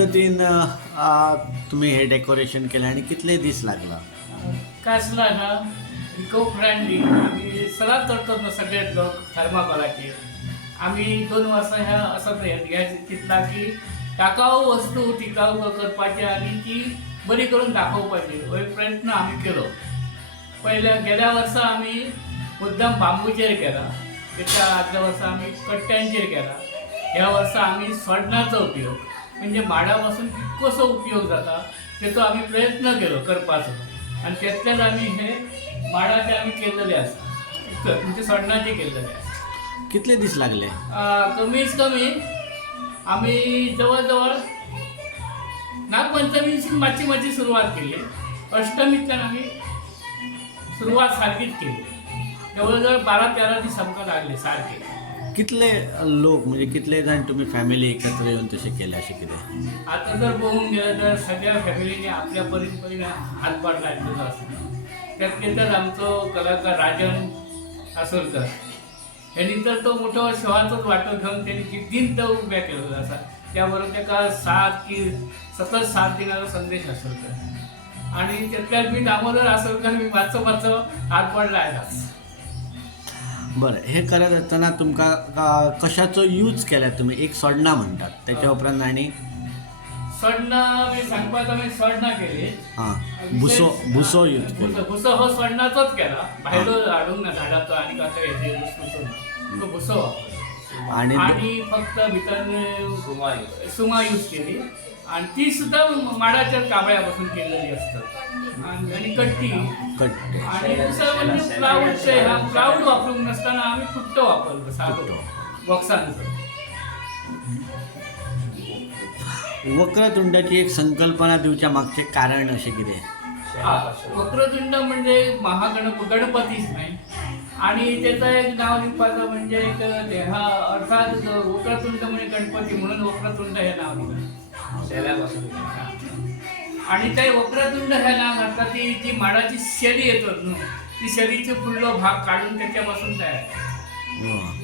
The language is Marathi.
पद्धतीन तुम्ही हे डेकोरेशन केलं आणि कितले दीस लागला? कसला ना इको फ्रेंडली आम्ही सराव करतो ना सगळे लोक थर्माकोलाचेर. आम्ही 2 वर्सां ह्या असं ह्या चिंतला की टाकाऊ वस्तू टिकाऊ करपाची आणि ती बरी करून दाखोवपाची हो प्रयत्न आम्ही केलो. गेल्या वर्सा आम्ही मुद्दाम बांबूचेर केला, त्याच्या आदल्या वर्सा आम्ही कट्ट्यांचेर केला. ह्या वर्सा आम्ही सडणाचो उपयोग म्हणजे माडापासून कितकोसो उपयोग जाता त्याचो आम्ही प्रयत्न केलो करपाचो आणि त्यातल्यान आम्ही हे माडाचे आम्ही केलेले आसा म्हणजे सडणाचे केलेले आसा. कितले दीस लागले? कमीच कमी आम्ही जवळ नागपंचमीची मातशी सुरुवात केली. अष्टमीतल्यान आम्ही सुरुवात सारखीच केली. जवळजवळ 12-13 दीस आमकां लागले सारखे. कितले लोक म्हणजे कितले जाण तुम्ही फॅमिली एकत्र येऊन तसे केले असे कितें? आता जर बघून गेलं तर सगळ्या फॅमिलीने आपल्या परीने हातभार लायलेलो आसा. त्यातले तर आमचो कलाकार राजन आसोलकर यांनी तर तो मोठो शोआचोच वाटो घेऊन त्यांनी जिद्दीन तो उभ्या केलेलो आसा. त्याबरोबर ताका सतत साथ देणारा संदेश आसोलकर आणि त्यातल्यात मी दामोदर आसोलकर मी मातसो हातभार लायलाच. बरं, हे करत असताना तुमका कशाचो यूज केला तुम्ही? एक सडना म्हणतात, त्याच्या उपरांत आणि सडना मी सांगपाक आम्ही सडना केली. भुसो यूज केला. भुसो हो सडणाचोच केला, भायलो हाडूंक ना झाडाचो आणि कसं हेजे वस्तूचो ना, तो भुसो वापरलो. आणि फक्त भितर सुमा यूज केली आणि ती सुद्धा माडाच्या काबळ्यापासून केलेली असतात आणि कट्टी आणि दुसरं म्हणजे प्लाऊड वापरूंक नसताना आम्ही फुट्टो वापरलो साधो बॉक्सांचो. वक्रतुंडाची एक संकल्पना दिवच्या मागचे कारण असे कितें? वक्रतुंड म्हणजे गणपतीच नाही आणि त्याचं एक नाव दिवपाचं म्हणजे एक अर्थात वक्रतुंड म्हणजे गणपती म्हणून वक्रतुंड हे नाव दिलं. आणि ते वक्रतुंड ह्या नाव घातला ती जी माडाची शेरी येतो ती शेरीचे फुडलो भाग काढून त्याच्यापासून तयार.